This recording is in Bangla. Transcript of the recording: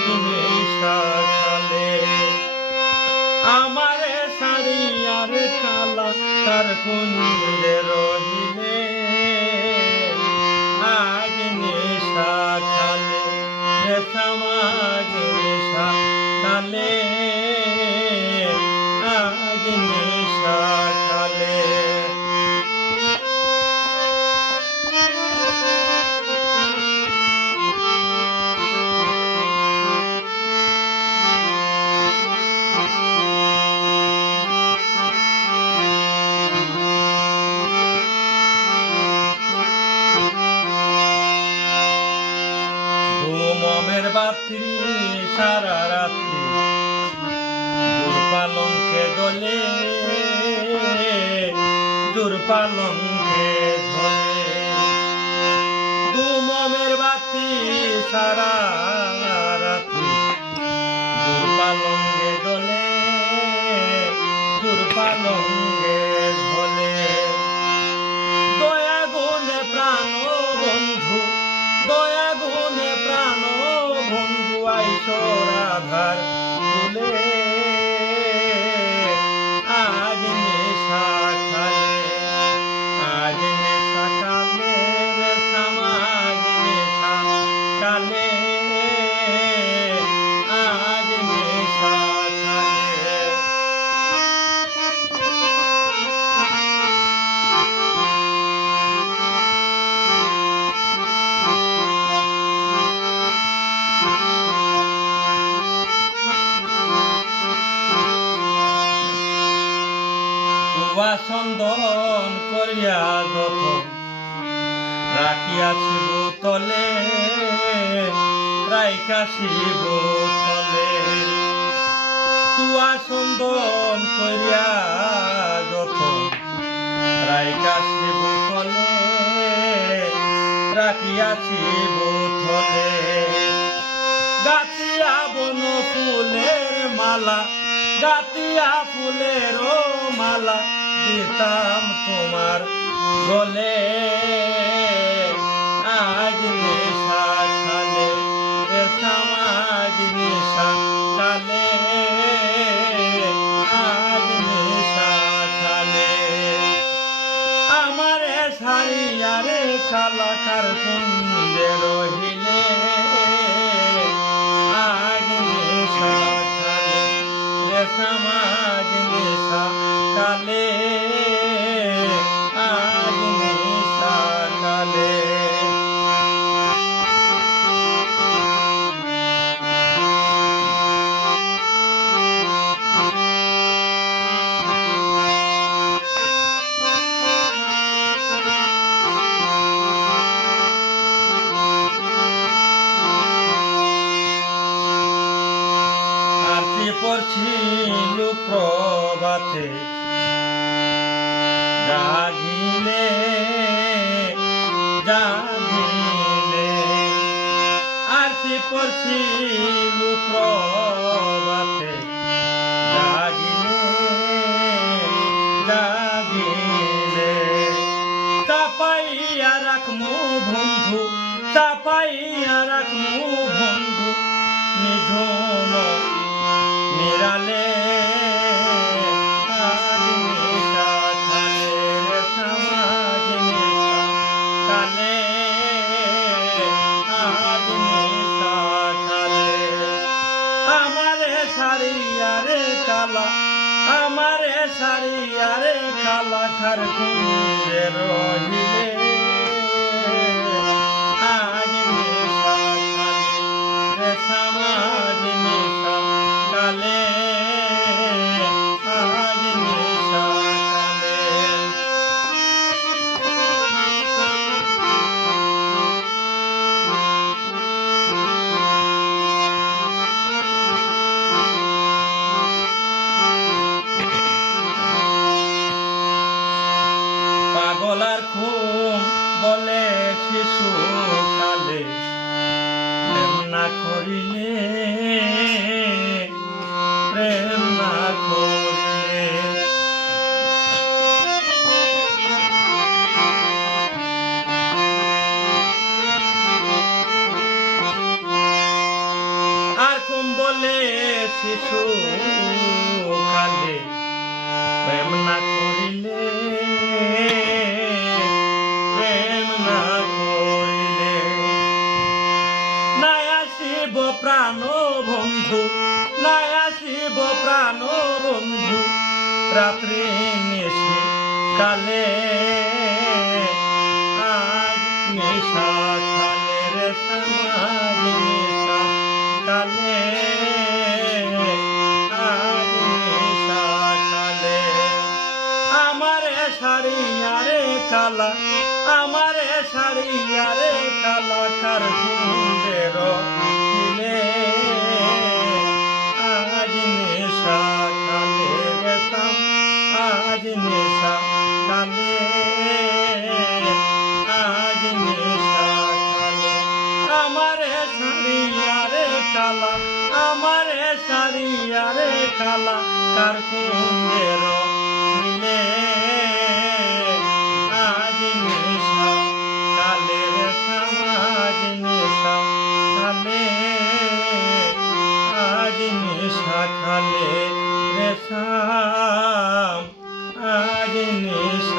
আজ নেশা খালে আমারে সারিয়ার খালা কার কুঞ্জে রহিলে আজ নেশা খালে সমাজ নেশা খালে আজ নেশা খালে মমের বাতি সারা রাত্রি পালঙ্কে দোলে পালঙ্কে ঝোলে মমের বাতি সারা রাত্রি পালঙ্কে দোলে পালঙ্কে ঝোলে দয়া গুণে প্রাণ বন্ধু দয়া গুণে প্রাণ বন্ধু আইসর আধার তুলে আজ নেশা খালে আজ নেশা কালে রে সমাজ নেশা কালে আজ নেশা খালে চন্দন করিয়া যত রাখিয়াছি বোতলে রাইকাছি বোতলে চুয়া চন্দন করিয়া যত রাইকাছি বোতলে রাখিয়াছি বোতলে গাতিয়া বন ফুলের মালা গাতিয়া ফুলের মালা দিতাম তোমার গলে আজ নেশা খালে সমাজ নেশা খালে আজ নেশা খালে আমার সারিয়ারে খালা কার কুঞ্জে রহিলে আজ নেশা খালে সমাজ নেশা কালে আজ নেশা কালে আরতি পড়ছিল প্রভাতে জাগিলে জাগিলে আরতি পড়ছিল প্রভাতে জাগিলে জাগিলে চাপাইয়া রাখমু বন্ধু চাপাইয়া রাখমু বন্ধু নিঝুম নিরালে আজ নেশা খালে সমাজ নেশা কালে আজ নেশা খালে আমারে সারিয়ারে কালা আমারে সারিয়ারে কালা খার কুঞ্জে রহিলে আজ নেশা খালে সমাজ নেশা কালে আজ নেশা কালে পাগলার ঘুম বলে শিশু কালে প্রেম না করিলে প্রেম না করিলে আর বলে শিশু কালে প্রেম না করিলে প্রেম না করিলে নাই আসিব প্রাণ বন্ধু নাই আসিব প্রাণ বন্ধু রাত্রি নিশি কালে আজ নেশা খালে রে সমাজ নেশা কালে আজ নেশা কালে আমারে শাড়িয়া রে কালা আমারে শাড়িয়া রে কালা কার কুন্দের দিলে আজ নেশা কালে রে আজ নেশা কালে আজ নেশা কালে আমারে শাড়িয়া রে কালা আমারে শাড়িয়া রে কালা কার কুন্দের দিলে আজ নেশা কালে রে আজ নেশা কালে আজ নেশা কালে রে আজ নেশা